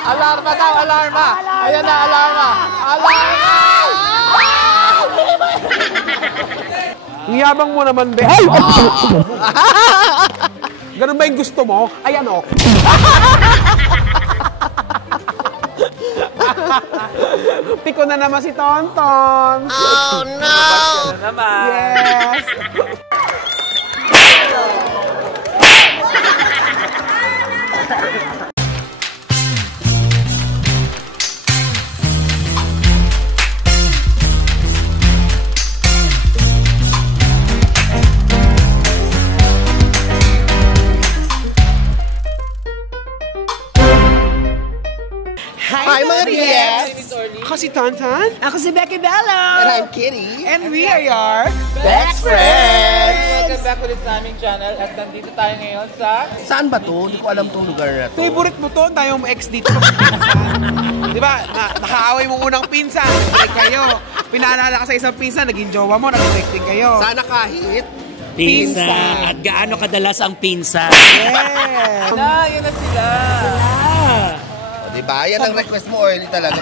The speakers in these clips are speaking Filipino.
Alarma daw, alarma. Ayan na, alarma. Alarma! Ang yabang mo naman, be. Ay! Ganun ba yung gusto mo? Ayan, o. Piko na naman si Tonton. Oh, no! Yes. Hi, mga DS! Ako si Tonton. Ako si Becky Bello. And I'm Kitty. And we are your Best friends! Welcome back ulit sa aming channel at nandito tayo ngayon sa... Saan ba to? Hindi ko alam tong lugar na to. favorite mo to, tayong ex dito. Di ba? Nakaaway mo unang pinsan, nag-break kayo. Pinaalala ka sa isang pinsan, naging jowa mo, nag-break din kayo. Sana kahit. Pinsa. At gaano kadalas ang pinsa? Yes. Yun na sila! Diba? Yan ang request mo early talaga.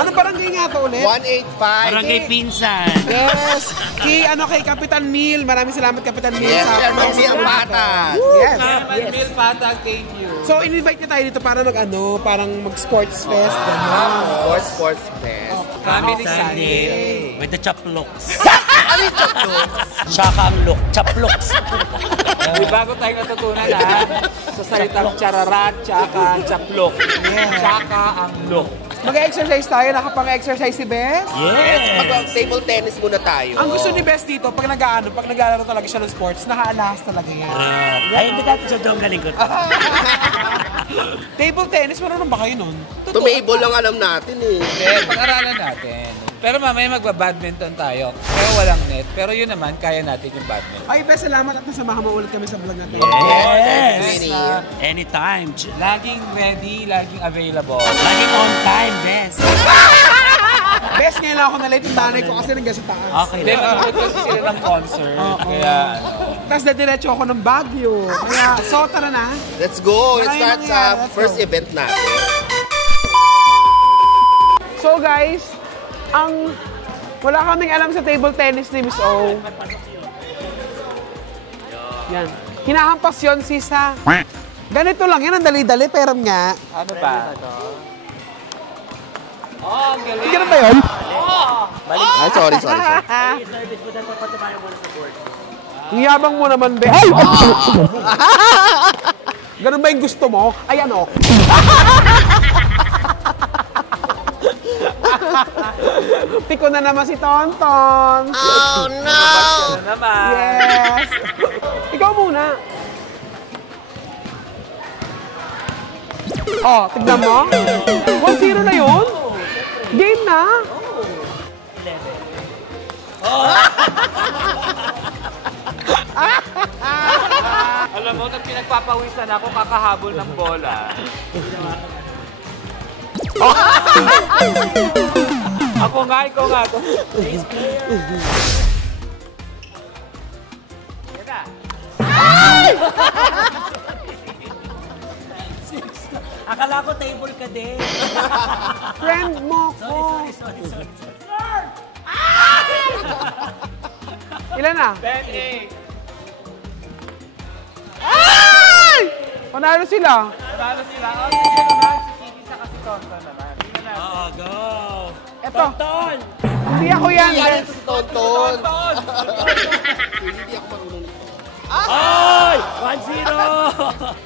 Ano barangay nga to ulit? 185. Barangay Pinsan. Yes. Kay Kapitan Mil. Maraming salamat, Kapitan Mil. Yes, sa Chairman Mil Patag. Yes. Mil Patag, thank you. So, in-invite niya tayo dito para parang mag-sports fest. Sports fest. Family Sunday. With the chaploks. Ano yung chaploks? Tsaka ang look. Chaploks. May bago tayong natutunan sa salitang chararat, tsaka ang chaplok. Tsaka ang look. Mag-exercise tayo. Nakapang-exercise si Bes. Yes. Mag-table tennis muna tayo. Ang gusto ni Bes dito, pag naglalaro talaga siya ng sports, nakaalahas talaga yan. Ay, hindi natin siya daw galing ko. Table tennis, marunong ba kayo nun? Tumable lang alam natin eh. Pag-aralan natin. Pero mamaya magbabadminton tayo. Pero walang net. Pero yun naman, kaya natin yung badminton. Ay, Bes, salamat at nasamahan mo ulit kami sa vlog natin. Yes. Yes. Anytime. Laging ready, laging available. Laging on time, best. Bes, ngayon lang ako na-late yung nanay ko kasi nandiyan sa taas. Okay Hindi, lang. manood kasi sila ng concert. Kaya, Tapos nadiretso ako ng Baguio. Kaya, so tara na. Let's go. Let's Maraming start sa mangyayari. Let's first go. event natin. So guys, wala kaming alam sa table tennis ni Miss O. Yan. Hinahampas yun, sisa. Ganito lang yan, ang dali-dali, pero nga. ano ba? Oh, ang galing. Ganun ba yun? Ay, sorry. Ang yabang mo naman, be. Ay! Ganun ba yung gusto mo? Ayan, o. Piko na naman si Tonton. Oh, no! Ano naman? Yes. Ikaw muna. Oh, tignan mo. 1-0 na yun. Game na. Alam mo, nung pinagpapawisan ako, kakahabol ng bola. Ako nga. Yan na. Akala ko table ka din. Friend mo ko. Sorry. Ilan na? 10-8. Ay! Panalo sila. Panalo sila. Oh, sige naman. Si Kitty sa kasi Tonton naman. Tingnan natin. Oo, go. Eto. Tonton! Hindi ako yan. Yan ito si Tonton. Tonton! Hindi ako marunong nito. Ay! 1-0!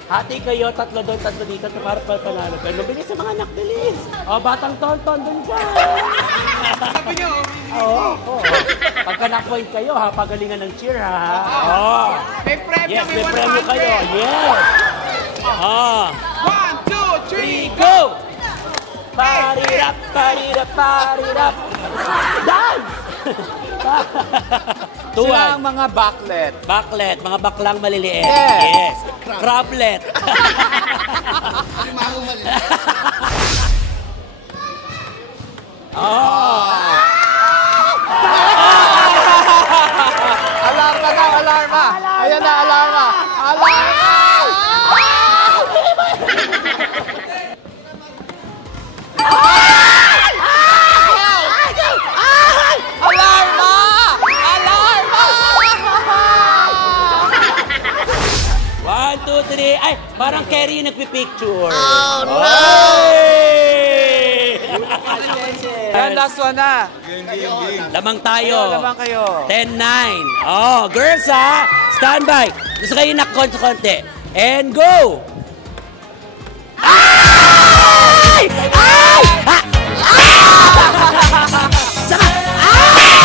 Hati kayo, tatlo doon, tatlo dito. Para panalo kayo. Bilis sa mga anak, bilis. O, batang Tonton, doon ka. Sabi niyo. Oo. Pagka na-point kayo, ha, pagalingan ng cheer, ha. Oo. May premyo, Yes, may 100. premyo kayo. Yes. 1, 2, 3, Go! Parirap, parirap, parirap. Dance! Sila ang mga backlet. Backlet, mga baklang maliliit. Yes. Crablet. Limang mali. Alarma daw, alarma. Ayan na, alarma. Alarma! Parang Kerry yung nagpipicture. Oh, no! Yan, last one na. Lamang tayo. Lamang kayo. 10-9. Oh, girls ha! Stand by. Gusto kayo nakon sa konti. And go! Ay! Ay! Ah! Saka! Ay!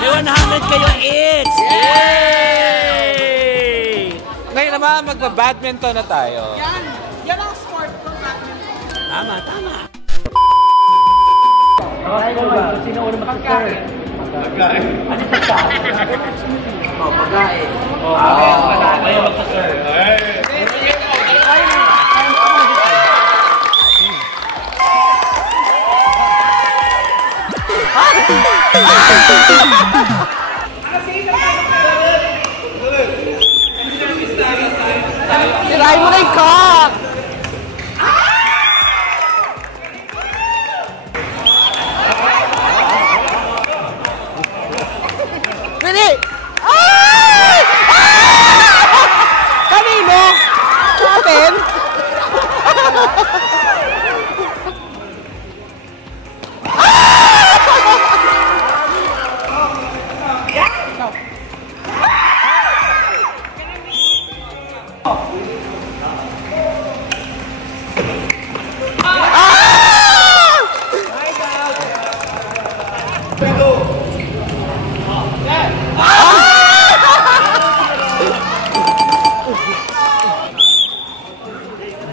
May 100 kayo each! Yay! Ngayon naman, magba-badminton na tayo. Yan ang sport ko. Tama, tama. Sino ulo mag-serve? Pagkain. Ano yung pagkain? Oh, pagkain. Oh, pagkain. Kayo mag-serve. Tirahin mo na yung cock! Pili! Ay! Kanino? Atin?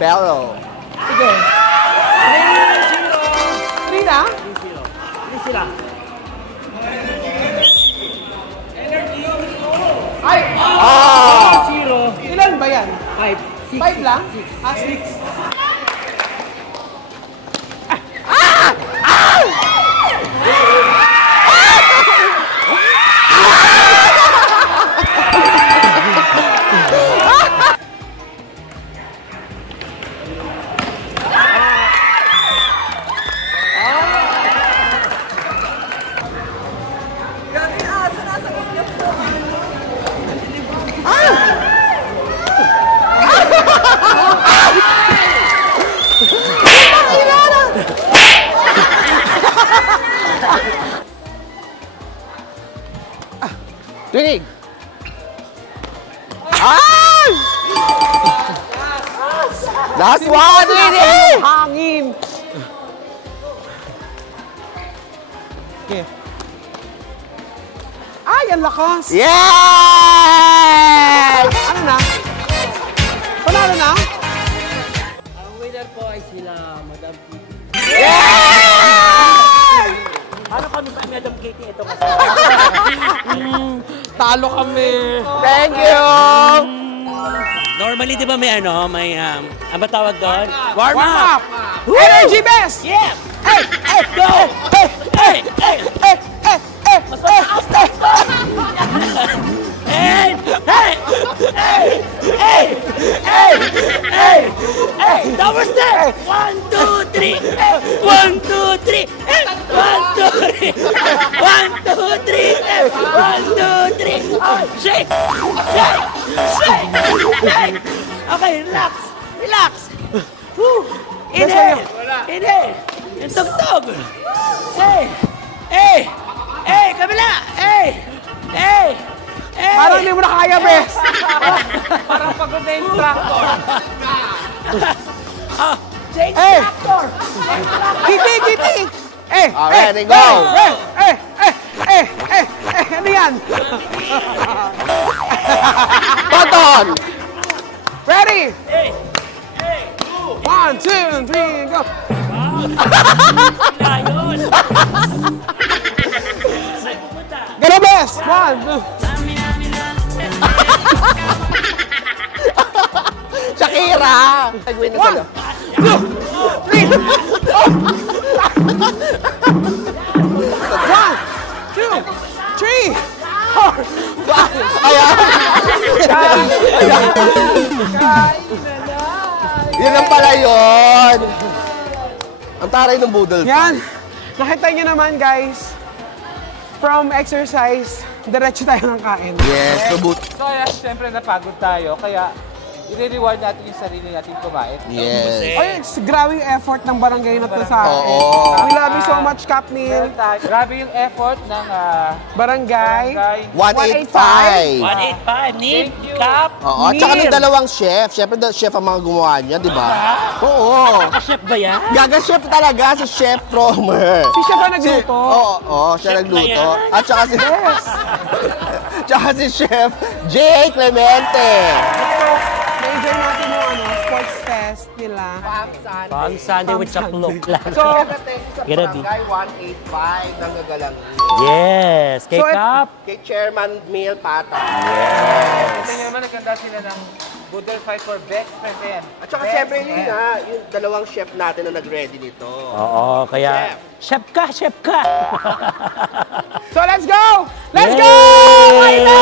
Barrel. Sige. 3-0. 3 na? 3 sila. Ay! Ah! 0. Ilan ba yan? 5. 5 lang? 6. 6. Ah! Ah! Dinig! Ay! Last one, Dinig! Hangin! Okay. Ay, ang lakas! Yes! Ano na? Panalo na? Ang winner po ay sila, Madam Kitty. Yes! Ano kami sa Madam Kitty? Ito kasi. Talo kami. Thank you! Normally, di ba may ano ba tawag doon? Warm up! Energy best! Yeah! Hey! Hey! Go! Hey! Hey! Hey! Hey! Hey! Hey! Hey! Hey! Hey! Hey! Hey! Hey! Hey! Double step! 1, 2, 3! 1, 2, 3! 1, 2, 3! 1, 2, 3! 1, 2, 3! Oh, shake! Shake! Shake! Shake! Okay, relax! Relax! Woo! Inhale! Inhale! Yung tugtog! Hey! Hey! Hey! Kabila! Hey! Hey! Hey! Parang hindi mo na kaya, bes! Parang pagod na instructor. Change Hey! tractor! Kitty! Kitty! Eh! Alright, go! Ano yan? Button! Ready? Hey! Hey! 1, 2, 3, go! Ayun! Saan pupunta? Gano, bes! 1, 2. Shakira! Nag-win na sila. 1, 2, 3. 1, 2, 3, 4. Ayan! Yun lang pala yun! Ang taray ng budol. Yan. Nakita nyo naman, guys. From exercise, diretso tayo ng kain. Yes, tubot. So, kaya siyempre napagod tayo. Kaya i-reward natin yung sarili natin kumain. Yes. Ay, grabe yung effort ng barangay na to sa akin. Oo. We love you so much, Capnil. Grabe yung effort ng Barangay. 185. 185. Need, Thank you. Cap, Oo, at saka ng dalawang chef. Siyempre, chef ang mga gumawa niya, di ba? Oo. chef ba yan? Gaga chef talaga, si Chef Promer. Si Chef ang nagluto. Oo, siya nagluto. At saka si... Tsaka si Chef J. Clemente. Na-enjoy natin yung sports fest nila. Pang Sunday with chaplok lang. So, Grabe. Barangay 185 ng Gagalangin. Yes. Kay So, Cap. Kay Chairman Mil Pata. Ito naman, nagkanda sila ng Budol Fight for Best Present. At saka siyempre yun nga, yung dalawang chef natin na nag-ready nito. Oo, kaya... Chef ka, chef ka! so let's go! Let's Yay! go! Kain na!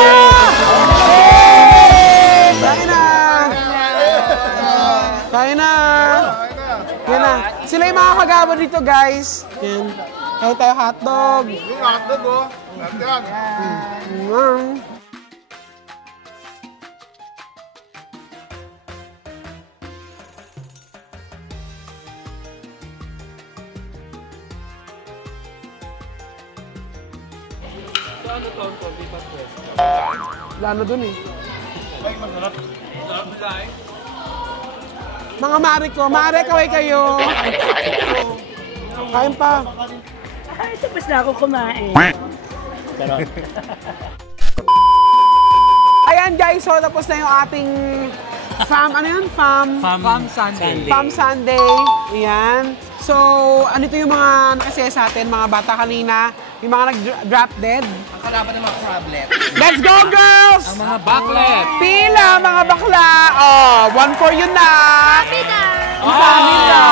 Kain na! Kain na! Yan na. Sila yung mga kagabo dito, guys. Yan. Kain tayo hotdog. Hotdog, oh. Hotdog. Wala na dun eh. Mga mare ko, mare kaway kayo. Kain pa. Ay, tapos na ako kumain. Pero, Ayan guys, so tapos na yung ating ano yun? Farm Sunday. Farm Sunday. Ayan. So, ano ito yung mga nakasaya sa atin, mga bata kanina, yung mga nag-drop dead. Ang kalaban ng mga problem. Let's go, girls! Ang mga backlet. Pila, mga bakla! Oh, 1 for you na! Pina! Isa nila.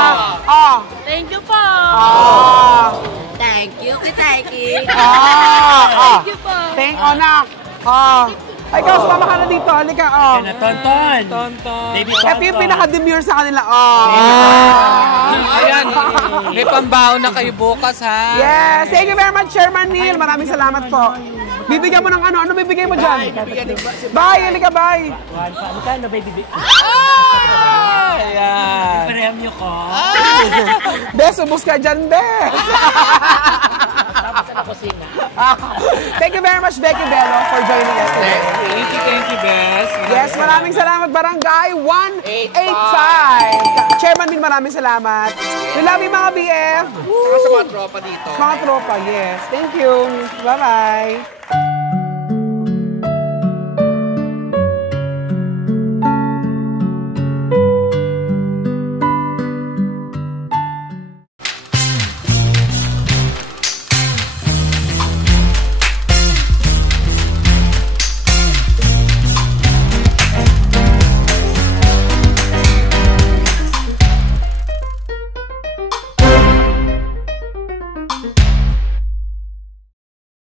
Oh. Thank you po! Oh. Thank you, Kitaki! Oh. Thank you po! Thank onak. Oh. Ay, ikaw, sumama ka na dito. Halika, oh. na Tonton. Baby Ito Tonton. yung pinaka-demure sa kanila. Oh. Ayan, may pambaon na kayo bukas, ha? Yes! Thank you very much, Chairman Neil. Maraming salamat po. Bibigyan mo ng ano? Ano bibigay mo dyan? Bye! Halika, bye! Ano ka? Ano ba ibibig? Ayan. Premyo ko. Bes, ubus ka dyan, Bes! Tapos sa kusina. Thank you very much, Becky Bello, for joining us today. Thank you, Bes. Yes, maraming salamat, Barangay 185. Chairman Neil, maraming salamat. We love you, mga BF. Saka sa mga tropa dito. Mga tropa, yes. Thank you. Bye-bye.